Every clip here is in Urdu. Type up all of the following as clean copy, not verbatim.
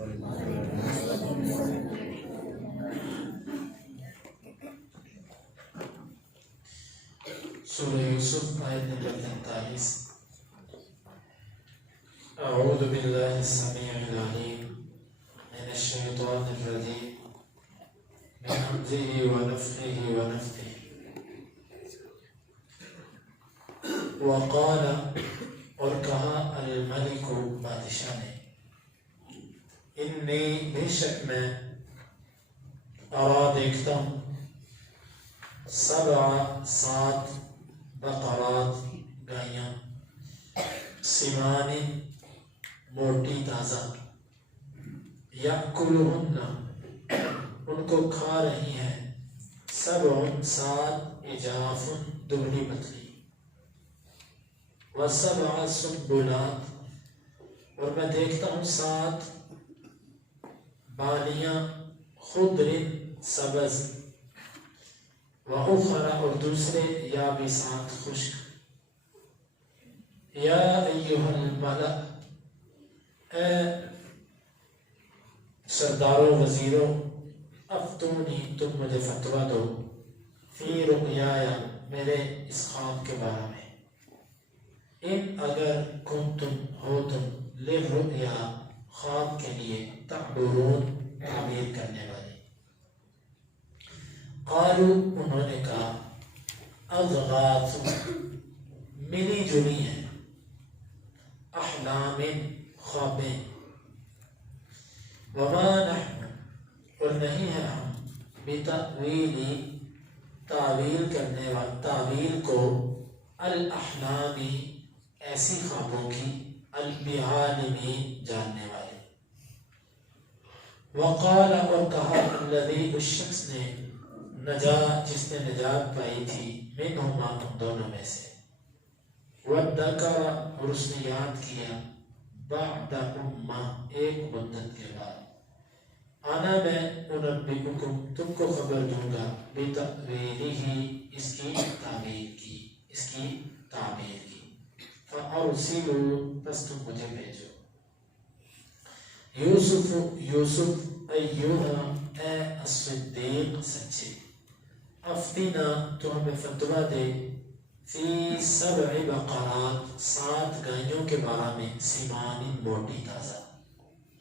سورہ یوسف آیت نمبر 43. اعوذ باللہ السمیع العلیم من الشیطان الرجیم من حمزه ونفخه ونفثه. وقال، اور کہا، الملک، بادشاہ نے، انی، بے شک میں، ارا، دیکھتا ہوں، 7 بقرات، گائیاں، سمان، موٹی تازہ، یأکلہن، ان کو کھا رہی ہیں، 7 عجاف، دبلی پتلی، و7 سنبلات، اور میں دیکھتا ہوں 7 بالیاں، خضر، سبز، وَأُخَرَ، اور دوسرے، یابسات، خشک. یا ایہا الملأ، اے سرداروں، وزیروں، افتونی، تم مجھے فتویٰ دو، فی رؤیایا، میرے اس خواب کے بارے میں، ان، اگر، کنتم، ہو تم، للرؤیا، خواب کے لیے، تعبرون، تعبیر کرنے والے. قالوا، انہوں نے کہا، اضغاث، ملی جلی ہیں، احلام، خوابیں، وما نحن، اور نہیں ہے ہم، بتأویل، تعویل کرنے والا، تعویل کو، الاحلام، ایسی خوابوں کی، البعالم، جاننے والے. وقال، اور کہا، الذی، اس شخص نے، نجا، جس نے نجات پائی تھی، منہما، ان دونوں میں سے، وادکر، اور اس نے یاد کیا، بعد امہ، ایک مدت کے بعد، انا، میں، انبئکم، تم کو خبر دوں گا، بتأویلہ، اس کی تعبیر کی، فارسلوا، پس تم مجھے بھیجو. یوسف، ایوہا، اے الصدیق، سچے، افتنا، تو ہمیں فتویٰ دے، فی 7 بقرات، 7 گائیوں کے بارے میں، سمان، موٹی تازہ،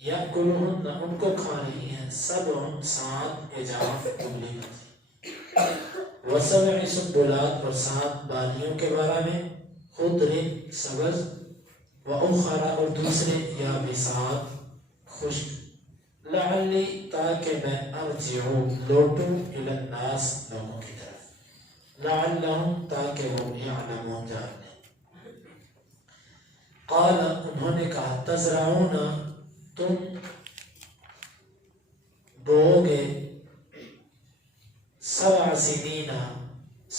یأکلہن، ان کو کھا رہی ہیں، 7 عجاف، دبلی پتلی، و7 سنبلات، اور 7 بالیوں کے بارے میں، خضر، سبز، وأخر، اور دوسرے، یابسات، خشک، لعلی، تاکہ میں، ارجعو، لوٹوں، الی الناس، لوگوں کی طرف، لعلہم، تاکہ وہ، یعلمون، جان لیں. قال، انہوں نے کہا، تزرعون، تم بو گے، 7 سنین،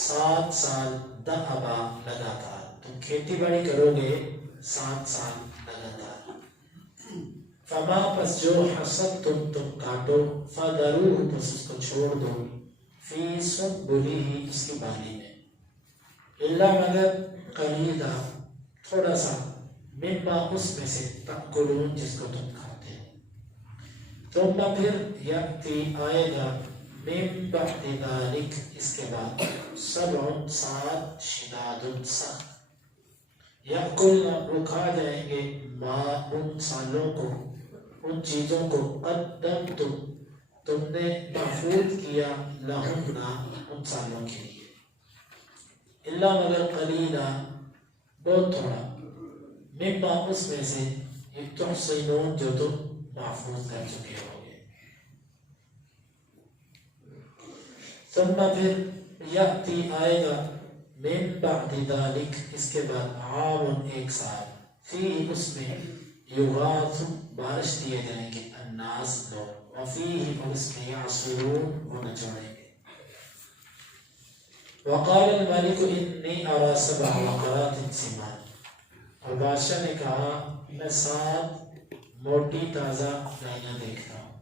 7 سال، دأبا، لگاتار، تم کھیتی باڑی کرو گے 7 سال لگاتار. فما، پس جو، حصدتم، تم کاٹو، فذروہ، پس اس کو چھوڑ دو، فی سنبلہ، اس کی بالی میں، الا، مگر، قلیلا، تھوڑا سا، مما، اس میں سے، تأکلون، جس کو تم کھاتے ہو. ثم، پھر، یأتی، آئے گا، من بعد ذلک، اس کے بعد، 7 شداد، سخت، یأکلنا، وہ کھا جائیں گے، ما، ان سالوں کو، ان چیزوں کو، قدمتم، تم نے محفوظ کیا، لہن، ان سالوں کے لیے، الا، مگر، قلیلا، بہت تھوڑا، مما، اس میں سے، تحصنون، جو تم محفوظ کر چکے ہوگے. ثم، پھر، یأتی، آئے گا، من بعد ذلک، اس کے بعد، عام، ایک سال، فیہ، اس میں، یغاث، بارش دیے جائیں گے، الناس، لوگ، وفیہ، اور اس میں، یعصرون، وہ نچوڑیں گے. وقال الملک انی ارى 7 بقرات سمان، اور بادشاہ نے کہا، میں 7 موٹی تازہ گائیاں دیکھتا ہوں،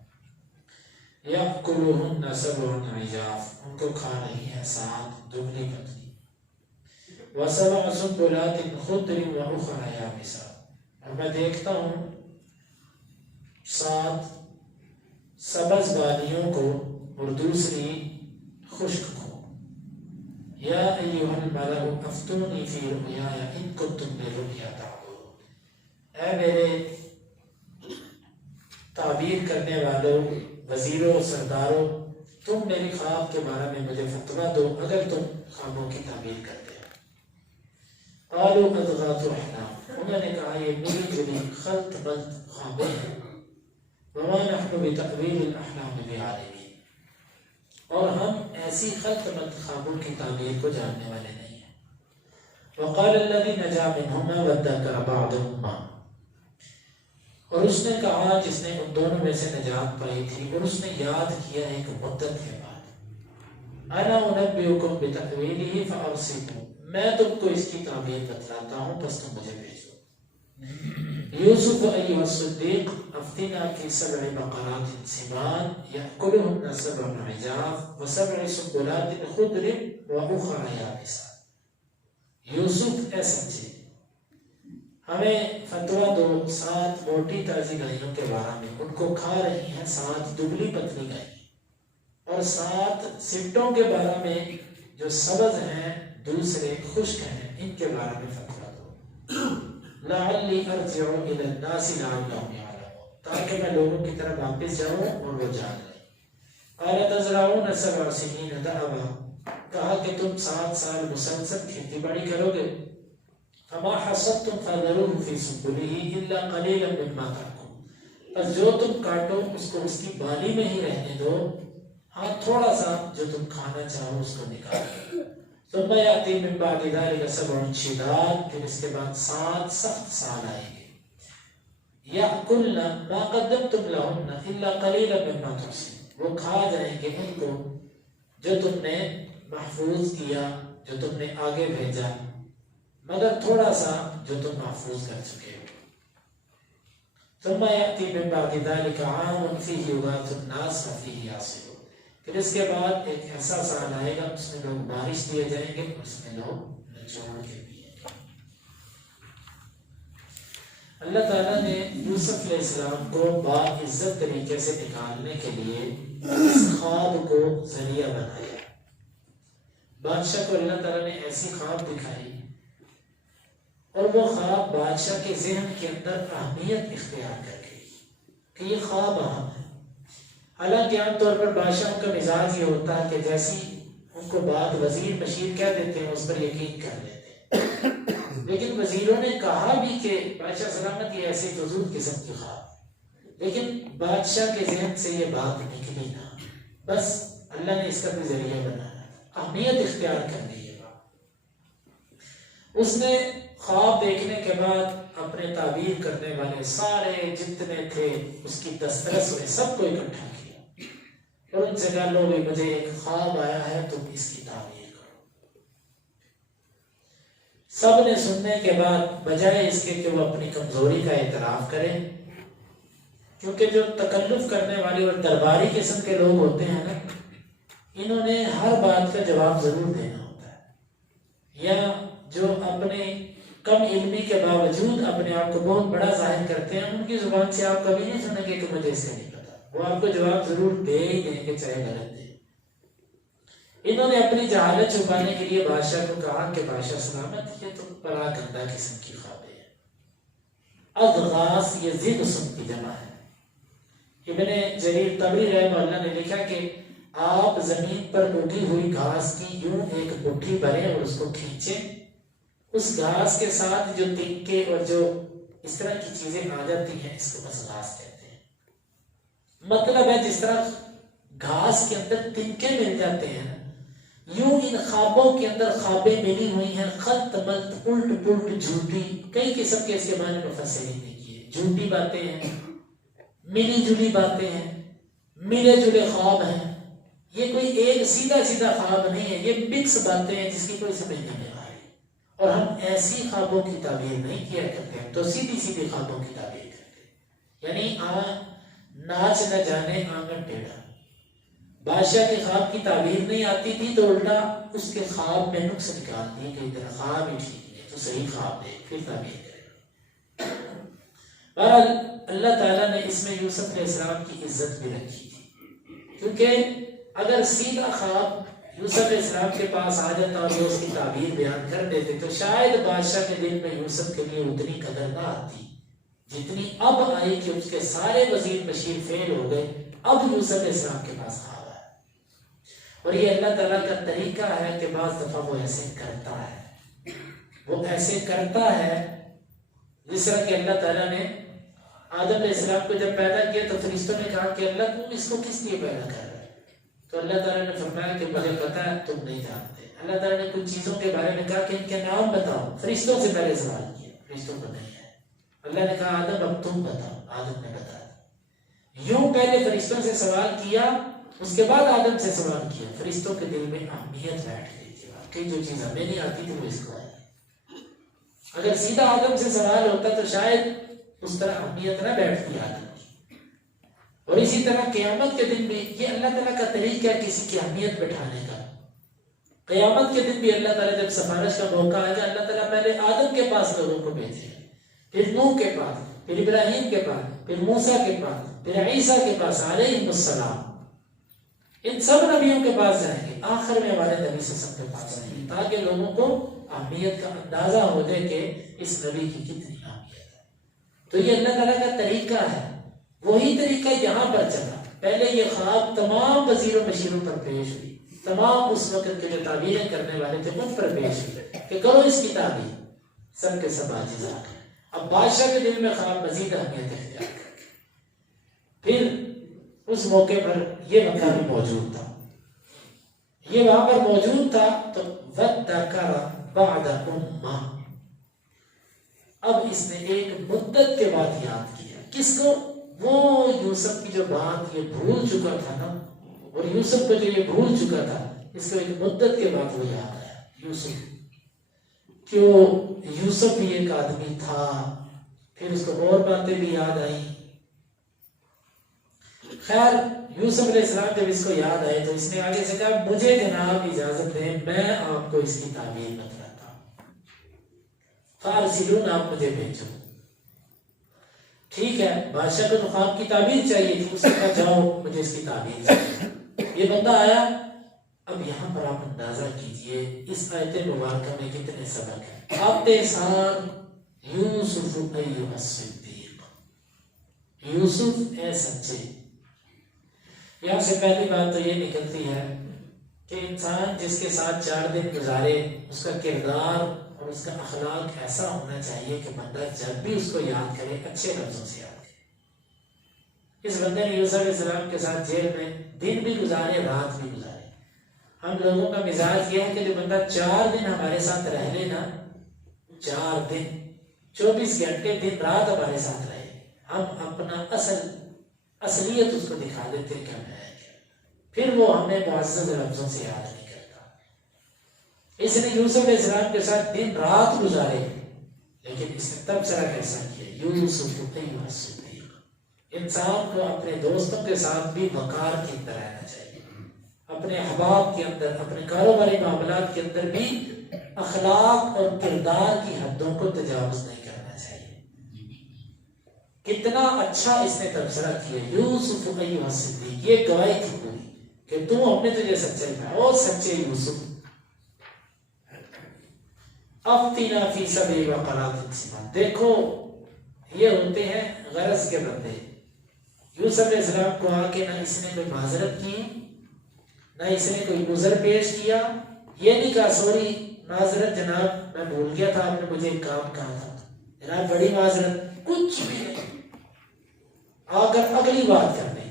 یأکلہن 7 عجاف، ان کو کھا رہی ہیں 7 دبلی پتلی، و7 سنبلات، خضر، وأخر یابسات، اور میں دیکھتا ہوں 7 سبز وادیوں کو اور دوسری خشک کو. یا ایھا الملأ افتونی فی رؤیایا ان کنتم للرؤیا تعبرون. اے میرے تعبیر کرنے والوں، وزیروں، سرداروں، تم میری خواب کے بارے میں مجھے فتویٰ دو اگر تم خوابوں کی تعبیر کرتے ہو. قالوا اضغاث احلام، انہوں نے کہا یہ ملی جلی خلط بلط خوابیں ہیں. وما نحن بتأویل الاحلام بعالمین، اور ہم ایسی خلط بلط خوابوں کی تعبیر کو جاننے والے نہیں ہیں. وقال الذی نجا منہما وادکر بعضہما، اور اس نے کہا جس نے ان دونوں میں سے نجات پائی تھی اور اس نے یاد کیا ایک مدت کے بعد، انا انبئکم بتأویلہ فارسلون، میں تم کو اس کی تعبیر بتلاتا ہوں بس تم مجھے بھیجو. یوسف ایھا الصدیق افتنا فی 7 بقرات سمان یأکلہن 7 عجاف و7 سنبلات خضر وأخر یابسات. یوسف اے سچے، ہمیں فتویٰ دو 7 موٹی تازی گائیوں کے بارے میں، ان کو کھا رہی ہیں 7 دبلی پتلی گائیں، اور 7 سٹوں کے بارے میں جو سبز ہیں دوسرے خشک ہیں، ان کے بارے میں فتویٰ دو. لعلی ارجع الی الناس لعلہم یعلمون، تاکہ میں لوگوں کی طرف واپس جاؤں اور وہ جان لیں. قال تزرعون 7 سنین دأبا، کہا کہ تم 7 سال مسلسل کھیتی باڑی کرو گے. فما حصدتم فذروه فی سنبلہ الا قلیلا مما تأکلون، پس جو تم کاٹو اس کو اس کی بالی میں ہی رہنے دو، ہاں تھوڑا سا جو تم کھانا چاہو اس کو نکالو. ثم یأتی من بعد ذلک 7 شداد، پھر اس کے بعد 7 سخت سال آئیں گے. یأکلن ما قدمتم لہن الا قلیلا مما تحصنون، وہ کھا جائیں گے ان کو جو تم نے محفوظ کیا، جو تم نے آگے بھیجا، مگر تھوڑا سا جو تم محفوظ کر چکے ہو. ثم یأتی من بعد ذلک عام فیہ یغاث الناس وفیہ یعصرون، پھر اس کے بعد ایک ایسا سال آئے گا اس میں لوگ بارش دیے جائیں گے اور اس میں لوگ نچوڑ کے پیئیں گے. اللہ تعالیٰ نے یوسف علیہ السلام کو باعزت طریقے سے نکالنے کے لیے اس خواب کو ذریعہ بنایا. بادشاہ کو اللہ تعالیٰ نے ایسی خواب دکھائی اور وہ خواب بادشاہ کے ذہن کے اندر اہمیت اختیار کر گئی کہ یہ خواب اہم ہے. حالانکہ عام طور پر بادشاہوں کا مزاج یہ ہوتا ہے کہ جیسی ان کو بات وزیر مشیر کہہ دیتے ہیں اس پر یقین کر لیتے ہیں. لیکن وزیروں نے کہا بھی کہ بادشاہ سلامت یہ ایسی فضول قسم کی خواب، لیکن بادشاہ کے ذہن سے یہ بات نکلی نہ، بس اللہ نے اس کا بھی ذریعہ بنایا، اہمیت اختیار کر لی ہے. اس نے خواب دیکھنے کے بعد اپنے تعبیر کرنے والے سارے جتنے تھے اس کی دسترس میں سب کو اکٹھا کیا اور ان سے کہا لو بھی مجھے ایک خواب آیا ہے تم اس کی تعبیر کرو. سب نے سننے کے بعد بجائے اس کے کہ وہ اپنی کمزوری کا اعتراف کریں، کیونکہ جو تکلف کرنے والی اور درباری قسم کے لوگ ہوتے ہیں نا، انہوں نے ہر بات کا جواب ضرور دینا ہوتا ہے، یا جو اپنے کم علمی کے باوجود اپنے آپ کو بہت بڑا ظاہر کرتے ہیں، ان کی زبان سے آپ کبھی نہیں سنیں گے کہ مجھے اس کا نہیں پتا، وہ آپ کو جواب ضرور دے ہی دیں گے چاہے غلط دے. انہوں نے اپنی جہالت چھپانے کے لیے بادشاہ کو کہا کہ بادشاہ سلامت یہ تو بڑا گندا قسم کی خوابیں ہیں. اضغاث یہ ضغص کی جمع ہے. ابن جریر طبری رحمہ اللہ نے لکھا کہ آپ زمین پر اگی ہوئی گھاس کی یوں ایک مٹھی بھریں اور اس کو کھینچیں، اس گھاس کے ساتھ جو تنکے اور جو اس طرح کی چیزیں آ جاتی ہیں اس کو بس گھاس کہتے ہیں. مطلب ہے جس طرح گھاس کے اندر تنکے مل جاتے ہیں، یوں ان خوابوں کے اندر خوابیں ملی ہوئی ہیں، خلط ملط الٹ پلٹ جھوٹی، کئی قسم کے اس کے معنی مفسرین نے کیے. جھوٹی باتیں ہیں، ملی جلی باتیں ہیں، ملے جلے خواب ہیں. یہ کوئی ایک سیدھا سیدھا خواب نہیں ہے، یہ مکس باتیں ہیں جس کی کوئی سمجھ نہیں آ رہی. اور ہم ایسی خوابوں کی تعبیر نہیں کیا کرتے ہیں، تو سیدھی سیدھی خوابوں کی تعبیر کرتے ہیں. یعنی ناچ نہ جانے آنگن ٹیڑھا. بادشاہ کے خواب کی تعبیر نہیں آتی تھی تو الٹا اس کے خواب میں نقص نکال دیے کہ ادھر خواب ہی ٹھیک ہے، تو صحیح خواب دے پھر تعبیر کرے. بہرحال اللہ تعالیٰ نے اس میں یوسف علیہ السلام کی عزت بھی رکھی تھی، کیونکہ اگر سیدھا خواب یوسف علیہ السلام کے پاس آ جاتا اور وہ اس کی تعبیر بیان کر دیتے تو شاید بادشاہ کے دل میں یوسف کے لیے اتنی قدر نہ آتی جتنی اب آئی کہ اس کے سارے وزیر بشیر فیل ہو گئے، اب یوسف علیہ السلام کے پاس خواب ہے۔ اور یہ اللہ تعالیٰ کا طریقہ ہے کہ بعض دفعہ وہ ایسے کرتا ہے، وہ ایسے کرتا ہے جس طرح کہ اللہ تعالیٰ نے آدم علیہ السلام کو جب پیدا کیا تو فرشتوں نے کہا کہ اللہ تم اس کو کس لیے پیدا کر رہا ہے؟ تو اللہ تعالیٰ نے فرمایا کہ مجھے پتا ہے تم نہیں جانتے۔ اللہ تعالیٰ نے کچھ چیزوں کے بارے میں کہا کہ ان کے نام بتاؤ، فرشتوں سے پہلے سوال کیا، فرشتوں کو نہیں ہے۔ اللہ نے کہا آدم اب تم بتاؤ، آدم نے بتا دیا۔ یوں پہلے فرشتوں سے سوال کیا، اس کے بعد آدم سے سوال کیا۔ فرشتوں کے دل میں اہمیت بیٹھ گئی تھی، واقعی جو چیز ہمیں نہیں آتی تھی وہ اس کو آئی۔ اگر سیدھا آدم سے سوال ہوتا تو شاید اس طرح اہمیت نہ بیٹھتی آدم کی۔ اور اسی طرح قیامت کے دن بھی یہ اللہ تعالیٰ کا طریقہ ہے کسی کی اہمیت بٹھانے کا۔ قیامت کے دن بھی اللہ تعالیٰ جب سفارش کا موقع آئے گا، اللہ تعالیٰ پہلے آدم کے پاس لوگوں کو بھیجے گا، پھر نوح کے پاس، پھر ابراہیم کے پاس، پھر موسیٰ کے پاس، پھر عیسیٰ کے پاس علیہ السلام۔ ان سب نبیوں کے پاس جائیں گے، آخر میں ہمارے نبی صلی اللہ علیہ وسلم کے پاس آئیں گے، تاکہ لوگوں کو اہمیت کا اندازہ ہو جائے کہ اس نبی کی کتنی اہمیت ہے۔ تو یہ اللہ تعالیٰ کا طریقہ ہے، وہی طریقہ یہاں پر چلا۔ پہلے یہ خواب تمام وزیروں بشیروں پر پیش ہوئی، تمام اس وقت کے جو تعبیریں کرنے والے تھے ان پر پیش ہوئی کہ کرو اس کی تعبیر، سب کے سب عاجز آ گئے۔ اب بادشاہ کے دل میں خواب مزید اہمیت اختیار کر گئی۔ پھر اس موقع پر یہ مکہ بھی موجود تھا، یہ وہاں پر موجود تھا تو وَذَّكَرَ بَعْدَ أُمَّةٍ، اب اس نے ایک مدت کے بعد یاد کیا۔ کس کو؟ وہ یوسف کی جو بات یہ بھول چکا تھا نا، اور یوسف کو جو یہ بھول چکا تھا، اس کو ایک مدت کے بعد وہ یاد آیا یوسف، کہ وہ یوسف بھی ایک آدمی تھا۔ پھر اس کو اور باتیں بھی یاد آئیں۔ خیر یوسف علیہ السلام جب اس کو یاد آئے تو اس نے آگے سے کہا مجھے جناب اجازت دیں، میں آپ کو اس کی تعبیر بتلاتا ہوں، فارسلون، آپ مجھے بھیجو۔ ٹھیک ہے، بادشاہ کو تو خواب کی تعبیر چاہیے تھی، اس نے کہا جاؤ مجھے اس کی تعبیر چاہیے۔ یہ بندہ آیا۔ اب یہاں پر آپ اندازہ کیجئے اس آیت مبارکہ میں کتنے سبق ہیں۔ آتے سار یوسف ایھا الصدیق، یوسف اے سچے۔ یہاں سے پہلی بات تو یہ نکلتی ہے کہ انسان جس کے ساتھ 4 دن گزارے اس کا کردار اور اس کا اخلاق ایسا ہونا چاہیے کہ بندہ جب بھی اس کو یاد کرے اچھے لفظوں سے یاد کرے۔ اس بندے نے یوسف علیہ السلام کے ساتھ جیل میں دن بھی گزارے، رات بھی گزارے۔ ہم لوگوں کا مزاج یہ ہے کہ جو بندہ 4 دن ہمارے ساتھ رہ لے نا، 4 دن 24 گھنٹے دن رات ہمارے ساتھ رہے، ہم اپنا اصلیت اس کو دکھا دیتے کہ ہم ہے کیا، پھر وہ ہمیں معزز لفظوں سے یاد نہیں کرتا۔ اس نے یوسف علیہ السلام کے ساتھ دن رات گزارے، لیکن اس نے تبصرہ کیسا کیا، یوسف ایھا الصدیق۔ انسان کو اپنے دوستوں کے ساتھ بھی وقار کے اندر رہنا چاہیے، اپنے احباب کے اندر، اپنے کاروباری معاملات کے اندر بھی اخلاق اور کردار کی حدوں کو تجاوز نہیں کرنا چاہیے۔ کتنا اچھا اس نے تبصرہ کیا، یوسف ایھا الصدیق، یہ گواہی تھی پوری کہ ہم نے تجھے سچے پایا، اور سچے یوسف۔ افتنا فی سبع بقرات سمان، دیکھو یہ ہوتے ہیں غرض کے بندے۔ یوسف علیہ السلام کو آ کے نہ اس نے کوئی معذرت کی، نہ اس نے کوئی عذر پیش کیا، یہ نہیں کہا سوری معذرت جناب میں بھول گیا تھا، آپ نے مجھے ایک کام کہا تھا، جناب بڑی معذرت، کچھ بھی نہیں۔ آ کر اگلی بات کرنے،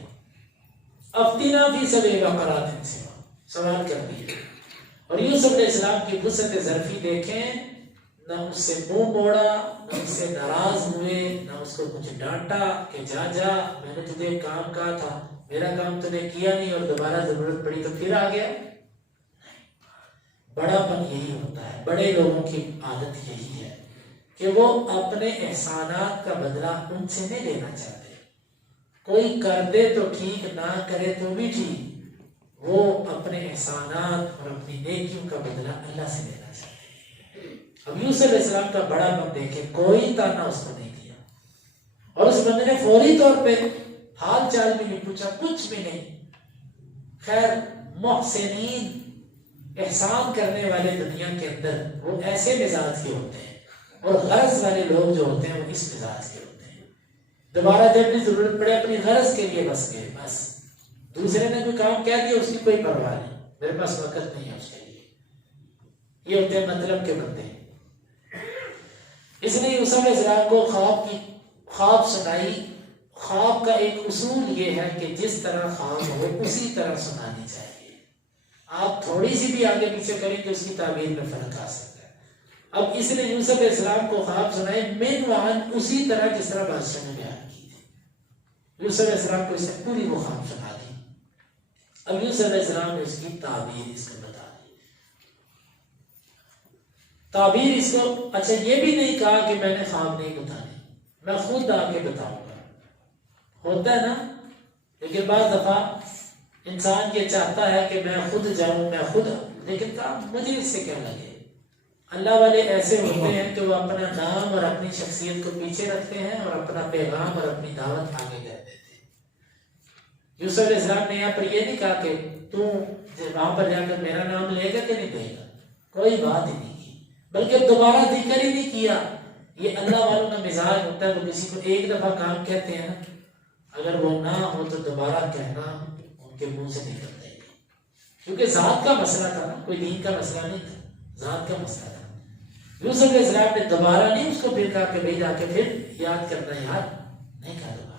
افتنا فی سبع بقرات سمان، سوال کر دیا۔ اور یوسف علیہ السلام کی وسعت ظرفی دیکھیں، نہ اس سے منہ موڑا، نہ اس سے ناراض ہوئے، نہ اس کو کچھ ڈانٹا کہ جا میں نے تجھے ایک کام کہا تھا، میرا کام تو نے کیا نہیں اور دوبارہ ضرورت پڑی تو پھر آ گیا۔ بڑا پن یہی ہوتا ہے، بڑے لوگوں کی عادت یہی ہے کہ وہ اپنے احسانات کا بدلہ ان سے نہیں لینا چاہتے۔ کوئی کر دے تو ٹھیک، نہ کرے تو بھی ٹھیک، وہ اپنے احسانات اور اپنی نیکیوں کا بدلہ اللہ سے لینا چاہتے ہیں۔ اب یوسف علیہ السلام کا بڑا پن دیکھے، کوئی تانا اس کو نہیں دیا، اور اس بندے نے فوری طور پہ حال چال بھی نہیں پوچھا، کچھ بھی نہیں. خیر محسنین، احسان کرنے والے دنیا کے اندر وہ ایسے مزاج کے ہوتے ہیں، اور غرض والے لوگ جو ہوتے ہیں وہ اس مزاج کے ہوتے ہیں. دوبارہ جب بھی ضرورت پڑے اپنی غرض کے لیے بس گئے، بس دوسرے نے کوئی کام کہہ دیا اس کی کوئی پرواہ نہیں، میرے پاس وقت نہیں ہے اس کے لیے. یہ ہوتے ہیں مطلب کے بندے. اس لیے یوسف علیہ السلام کو خواب سنائی. خواب کا ایک اصول یہ ہے کہ جس طرح خواب ہو اسی طرح سنانی چاہیے. آپ تھوڑی سی بھی آگے پیچھے کریں کہ اس کی تعبیر میں فرق آ سکتا ہے. اب اس نے یوسف علیہ السلام کو خواب سنائے من وعن، اسی طرح جس طرح بادشاہ نے بیان کی تھی. یوسف علیہ السلام کو اس نے پوری وہ خواب سنا دی. اب یوسف علیہ السلام نے اس کی تعبیر اس کو بتا دی. تعبیر اس کو اچھا یہ بھی نہیں کہا کہ میں نے خواب نہیں بتانے، میں خود آ کے بتاؤں گا. ہوتا ہے نا، لیکن بعض دفعہ انسان یہ چاہتا ہے کہ میں خود جاؤں، میں خود، لیکن کام مجھے اس سے کیا لگے. اللہ والے ایسے ہوتے ہیں کہ وہ اپنا نام اور اپنی شخصیت کو پیچھے رکھتے ہیں اور اپنا پیغام اور اپنی دعوت آگے کر دیتے ہیں. یوسف علیہ السلام نے یہاں پر یہ نہیں کہا کہ تو وہاں پر جا کر میرا نام لے گا کہ نہیں لے گا، کوئی بات ہی نہیں کی، بلکہ دوبارہ ذکر ہی نہیں کیا. یہ اللہ والوں کا مزاج ہوتا ہے، وہ کسی کو ایک دفعہ کام کہتے ہیں نا، اگر وہ نہ ہو تو دوبارہ کہنا ان کے منہ سے نکلتا ہے. کیونکہ ذات کا مسئلہ تھا نا، کوئی دین کا مسئلہ نہیں تھا، ذات کا مسئلہ تھا. یوسف علیہ السلام نے دوبارہ نہیں اس کو پھر کہا کہ بھئی جا کے پھر یاد کرنا، یاد نہیں کہا دوبارہ.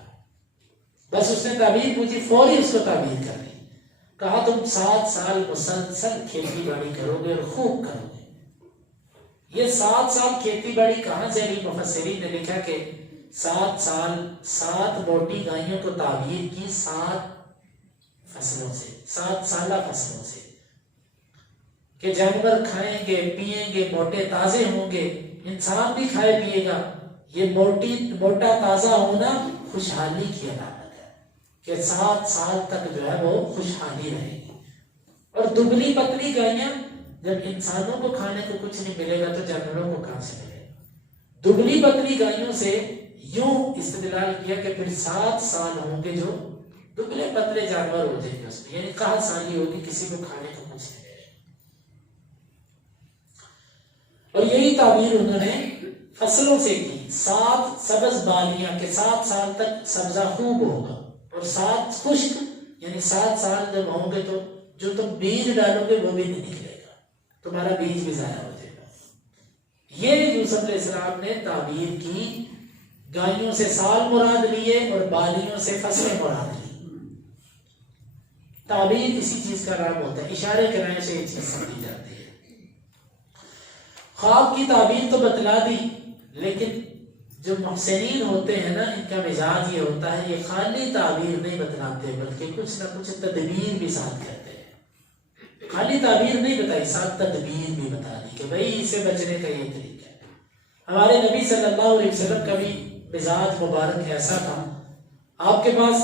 بس اس نے تعبیر پوچھی، فوری اس کو تعبیر کر دی. کہا تم 7 سال مسلسل کھیتی باڑی کرو گے اور خوب کرو گے. یہ 7 سال کھیتی باڑی کہاں سے علی مفسرین نے لکھا کہ 7 سال 7 موٹی گائیوں کو تعبیر کی 7 فصلوں سے، 7 سالہ فصلوں سے، کہ جانور کھائیں گے پیئیں گے موٹے تازے ہوں گے، انسان بھی کھائے پیے گا. یہ موٹا تازہ ہونا خوشحالی کی علامت ہے کہ 7 سال تک جو ہے وہ خوشحالی رہے گی. اور دبلی پتلی گائیاں، جب انسانوں کو کھانے کو کچھ نہیں ملے گا تو جانوروں کو کہاں سے ملے گا. دبلی پتلی گائیوں سے یوں استدلال کیا کہ پھر 7 سال ہوں گے جو دبلے پتلے جانور ہو جائیں گے اس میں، یعنی قحط سالی ہوگی، کسی کو کھانے کو کچھ نہیں ملے گا. اور یہی تعبیر انہوں نے فصلوں سے کی. 7 سبز بالیاں کہ 7 سال تک سبزہ خوب ہوگا، اور 7 خشک یعنی 7 سال جب ہوں گے تو جو تم بیج ڈالو گے وہ بھی نہیں نکلے گا، تمہارا بیج بھی ضائع ہو جائے گا. یہ یوسف علیہ السلام نے تعبیر کی. گائیوں سے سال مراد لیے اور بالیوں سے فصلیں مراد لی. تعبیر اسی چیز کا نام ہوتا ہے، اشارے کرنے سے یہ چیز سمجھی جاتی ہے. خواب کی تعبیر تو بتلا دی، لیکن جو محسنین ہوتے ہیں نا، ان کا مزاج یہ ہوتا ہے، یہ خالی تعبیر نہیں بتلاتے بلکہ کچھ نہ کچھ تدبیر بھی ساتھ کرتے ہیں. خالی تعبیر نہیں بتائی، ساتھ تدبیر بھی بتا دی کہ بھئی اسے بچنے کا یہ طریقہ ہے. ہمارے نبی صلی اللہ علیہ وسلم کا بھی مزاج مبارک ایسا تھا. آپ کے پاس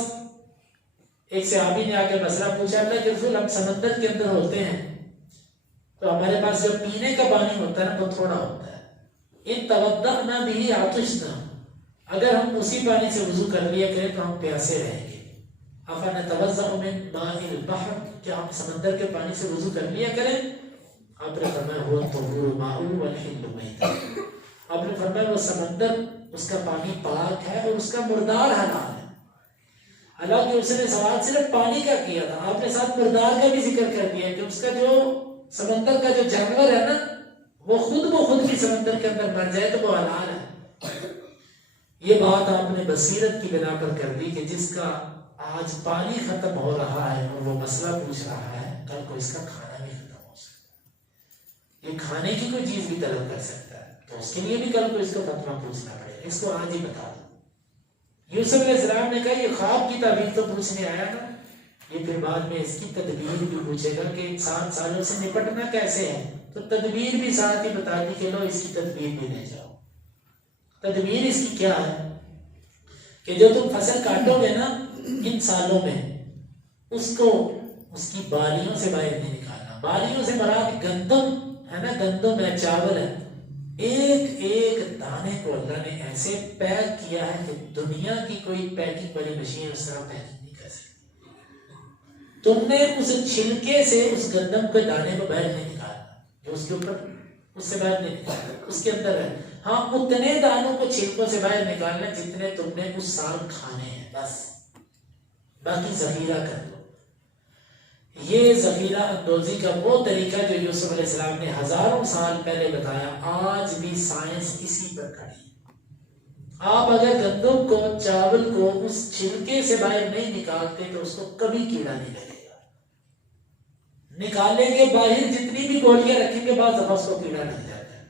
ایک صحابی نے آ کے مسئلہ پوچھا، اللہ کے رسول ہم سمندر کے اندر ہوتے ہیں تو ہمارے پاس جو پینے کا پانی ہوتا ہے نا وہ تھوڑا ہوتا ہے. ان توضأنا به عطشنا، اگر ہم اسی پانی سے وضو کر لیا کریں تو ہم پیاسے رہیں گے. افنتوضأ من ماء البحر، کیا ہم سمندر کے پانی سے وضو کر لیا کریں؟ آپ نے فرمایا هو الطهور ماؤه والحل میتہ. آپ نے فرمایا وہ سمندر اس کا پانی پاک ہے اور اس کا مردار حلال ہے. حالانکہ اس نے سوال صرف پانی کا کیا تھا، آپ نے ساتھ مردار کا بھی ذکر کر دیا کہ اس کا جو سمندر کا جو جانور ہے نا وہ خود بھی سمندر کے اندر مر جائے تو وہ حلال ہے. یہ بات آپ نے بصیرت کی بنا پر کر دی کہ جس کا آج پانی ختم ہو رہا ہے اور وہ مسئلہ پوچھ رہا ہے، کل کو اس کا کھانا بھی ختم ہو سکتا ہے. یہ کھانے کی کوئی چیز بھی طلب کر سکتا ہے تو اس کے لیے بھی کل کو اس کو فتویٰ پوچھنا پڑے گا. اس کو آج ہی بتا دو. یوسف علیہ السلام نے کہا یہ خواب کی تعبیر تو پوچھنے آیا نا، یہ پھر بعد میں اس کی تدبیر بھی پوچھے گا کہ 7 سالوں سے نپٹنا کیسے ہے، تو تدبیر بھی ساتھ ہی بتا دی کہ لو اس کی تدبیر بھی لے جاؤ. تدبیر اس کی کیا ہے کہ جو تم فصل کاٹو گے نا ان سالوں میں، اس کو اس کی بالیوں سے باہر نہیں نکالنا. بالیوں سے مراد گندم ہے نا، گندم ہے، چاول ہے، ایک ایک دانے کو اللہ نے ایسے پیک کیا ہے کہ دنیا کی کوئی پیکنگ والی مشین اس طرح پیکنگ نہیں کر سکتی۔ تم نے اس چھلکے سے اس گندم کے دانے کو باہر نہیں نکالنا، جو اس کے اوپر اس سے باہر نہیں نکالنا، اس کے اندر ہے۔ ہاں اتنے دانوں کو چھلکوں سے باہر نکالنا جتنے تم نے اس سال کھانے ہیں، بس باقی ذخیرہ کر دو۔ یہ ذخیرہ اندوزی کا وہ طریقہ جو یوسف علیہ السلام نے ہزاروں سال پہلے بتایا، آج بھی سائنس اسی پر کھڑی ہے۔ آپ اگر گندم کو، چاول کو اس چھلکے سے باہر نہیں نکالتے تو اس کو کبھی کیڑا نہیں لگے گا۔ نکالیں گے باہر، جتنی بھی گولیاں رکھیں گے بعض دفعہ اس کو کیڑا لگ جاتا ہے۔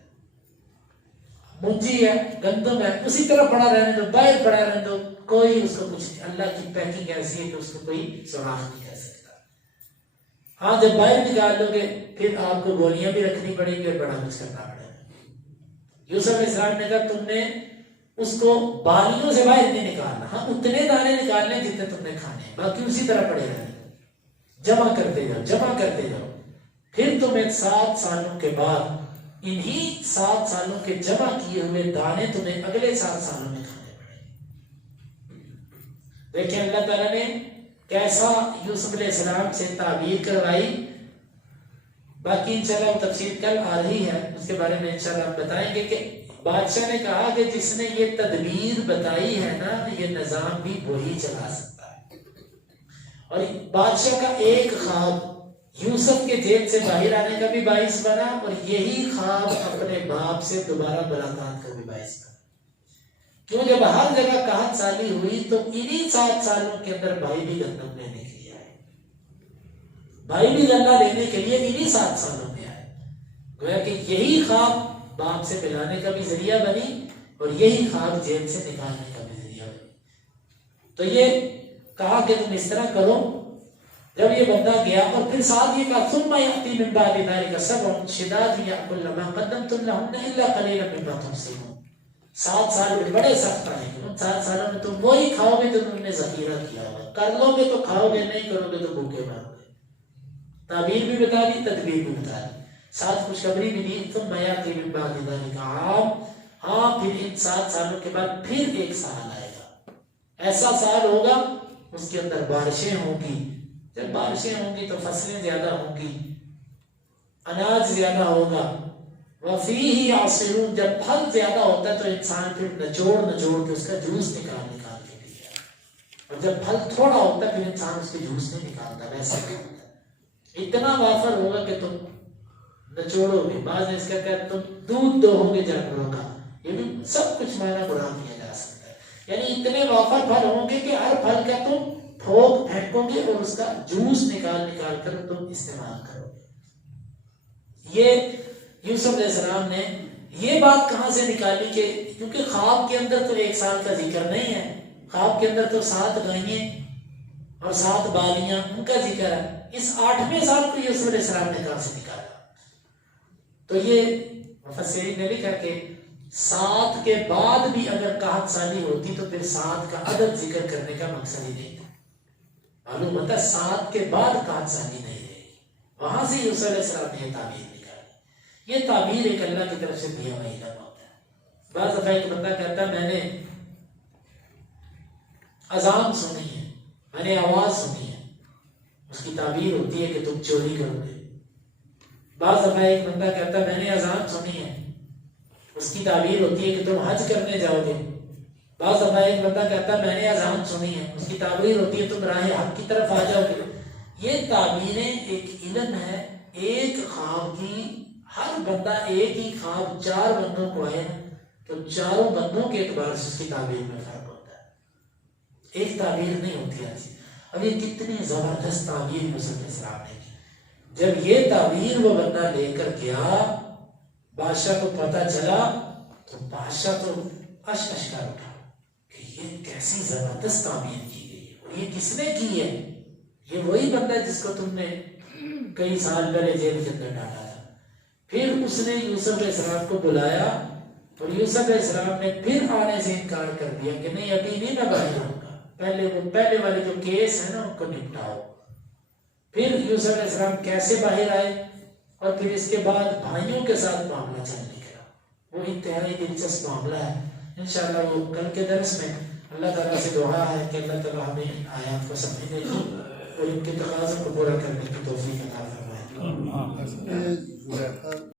منجی ہے، گندم ہے، اسی طرح پڑا رہنے دو، باہر پڑا رہنے دو، کوئی اس کو کچھ نہیں۔ اللہ کی پیکنگ ایسی ہے کہ اس کو کوئی سراغ نہیں کر سکتا۔ ہاں جب باہر نکال لو گے پھر آپ کو گولیاں بھی رکھنی پڑیں گی اور بڑا کچھ کرنا پڑے گا۔ یوسف علیہ السلام نے کہا تم نے اس کو بالیوں سے باہر نہیں نکالنا، ہاں اتنے دانے نکالنے جتنے تم نے کھانے ہیں، باقی اسی طرح پڑے رہنے دو، جمع کرتے جاؤ، جمع کرتے جاؤ۔ پھر تمہیں 7 سالوں کے بعد انہی 7 سالوں کے جمع کیے ہوئے دانے تمہیں اگلے 7 سالوں میں کھانے پڑیں گے۔ دیکھیں اللہ تعالیٰ نے کیسا یوسف علیہ السلام سے تعبیر کروائی۔ باقی انشاءاللہ وہ تفصیل کل آ رہی ہے، اس کے بارے میں انشاءاللہ ہم بتائیں گے کہ بادشاہ نے کہا کہ جس نے یہ تدبیر بتائی ہے نا، یہ نظام بھی وہی چلا سکتا ہے۔ اور بادشاہ کا ایک خواب یوسف کے جیل سے باہر آنے کا بھی باعث بنا، اور یہی خواب اپنے باپ سے دوبارہ ملاقات کا بھی باعث بنا۔ کیوں جب ہر جگہ قحط سالی ہوئی تو انہی 7 سالوں کے اندر بھائی بھی گندم لینے کے لیے آئے، بھائی بھی غلہ لینے کے لیے انہی 7 سالوں میں آئے۔ گویا کہ یہی خواب باپ سے ملانے کا بھی ذریعہ بنی اور یہی خواب جیل سے نکالنے کا بھی ذریعہ بنی۔ تو یہ کہا کہ تم اس طرح کرو۔ جب یہ بندہ گیا اور پھر ساتھ یہ کہا ثم یأتی من بعد ذلك سبع شداد یأکلن ما قدمتم لهن الا قلیلا مما تحصنون۔ 7 سال میں بڑے سخت آئیں گے، ان 7 سالوں میں تم وہی کھاؤ گے جو تم نے ذخیرہ کیا ہوگا، کر لو گے تو کھاؤ گے، نہیں کرو گے تو بھوکے مرو گے۔ تعبیر بھی بتا دی، تدبیر بھی بتا دی، ساتھ خوشخبری بھی دی۔ ثم یأتی من بعد ذلك عام، ہاں پھر ان 7 سالوں کے بعد پھر ایک سال آئے گا، ایسا سال ہوگا اس کے اندر بارشیں ہوں گی۔ جب بارشیں ہوں گی تو فصلیں زیادہ ہوں گی، اناج زیادہ ہوگا۔ وفیہ عصرون، جب پھل زیادہ ہوتا ہے تو انسان پھر نچوڑ نچوڑ کے اس کا جوس نکال کے پیتا ہے، اور جب پھل تھوڑا ہوتا ہے پھر انسان اس کے جوس نہیں نکالتا، ویسا نہیں ہوتا ہے۔ اتنا وافر ہوگا کہ تم نچوڑو گے، بعض نے اس کا کہا تم دودھ دوہو گے جانوروں کا، یہ بھی سب کچھ معنی قرآن کیا جا سکتا ہے۔ یعنی اتنے وافر پھل ہوں گے کہ ہر پھل کا تم پھونک پھینکو گے اور اس کا جوس نکال کر تم استعمال کرو گے۔ یہ یوسف علیہ السلام نے یہ بات کہاں سے نکالی کہ کیونکہ خواب کے اندر تو 1 سال کا ذکر نہیں ہے، خواب کے اندر تو 7 گائیں اور 7 بالیاں ان کا ذکر ہے۔ اس 8ویں سال کو یوسف علیہ السلام نے کہاں سے نکالا؟ تو یہ مفسرین نے لکھا کہ 7 کے بعد بھی اگر قحط سالی ہوتی تو پھر 7 کا عدد ذکر کرنے کا مقصد ہی نہیں تھا۔ معلوم ہوتا ہے 7 کے بعد قحط سالی نہیں رہے گی، وہاں سے یوسف علیہ السلام نے یہ تعبیر نکالی۔ یہ تعبیر ایک اللہ کی طرف سے دیا ہوا علم ہوتا ہے۔ بعض دفعہ ایک بندہ کہتا ہے میں نے اذان سنی ہے، میں نے آواز سنی ہے، اس کی تعبیر ہوتی ہے کہ تم چوری کرو گے۔ بعض دفعہ ایک بندہ کہتا ہے میں نے اذان سنی ہے، اس کی تعبیر ہوتی ہے کہ تم حج کرنے جاؤ گے۔ بعض دفعہ ایک بندہ کہتا ہے میں نے اذان سنی ہے، اس کی تعبیر ہوتی ہے تم راہ حق کی طرف آ جاؤ گے۔ یہ تعبیریں ایک علم ہے، ایک خواب کی، ہر بندہ ایک ہی خواب 4 بندوں کو آئے تو 4 بندوں کے اعتبار سے اس کی تعبیر میں فرق ہوتا ہے، ایک تعبیر نہیں ہوتی ایسی۔ اب یہ کتنی زبردست تعبیر یوسف علیہ السلام نے کی۔ جب یہ تعبیر وہ بندہ لے کر گیا، بادشاہ کو پتہ چلا تو بادشاہ تو اش کر اٹھا کہ یہ کیسی زبردست تعبیر کی گئی ہے، اور یہ کس نے کی ہے؟ یہ وہی بندہ ہے جس کو تم نے کئی سال پہلے جیل کے اندر ڈالا تھا۔ پھر اس نے یوسف علیہ السلام کو بلایا اور یوسف علیہ السلام نے پھر آنے سے انکار کر دیا کہ نہیں ابھی نہیں میں باہر آؤں گا، پہلے والے جو کیس ہے نا ان کو نپٹاؤ۔ پھر یوسف علیہ السلام کیسے باہر آئے اور پھر اس کے بعد بھائیوں کے ساتھ معاملہ چل نکلا۔ وہ انتہائی دلچسپ معاملہ ہے. انشاءاللہ وہ کل کے درس میں اللہ تعالیٰ سے دعا ہے کہ اللہ تعالیٰ ہمیں آیات کو سمجھنے کی اور ان کے تقاضوں کو پورا کرنے کی توفیق عطا فرمائے.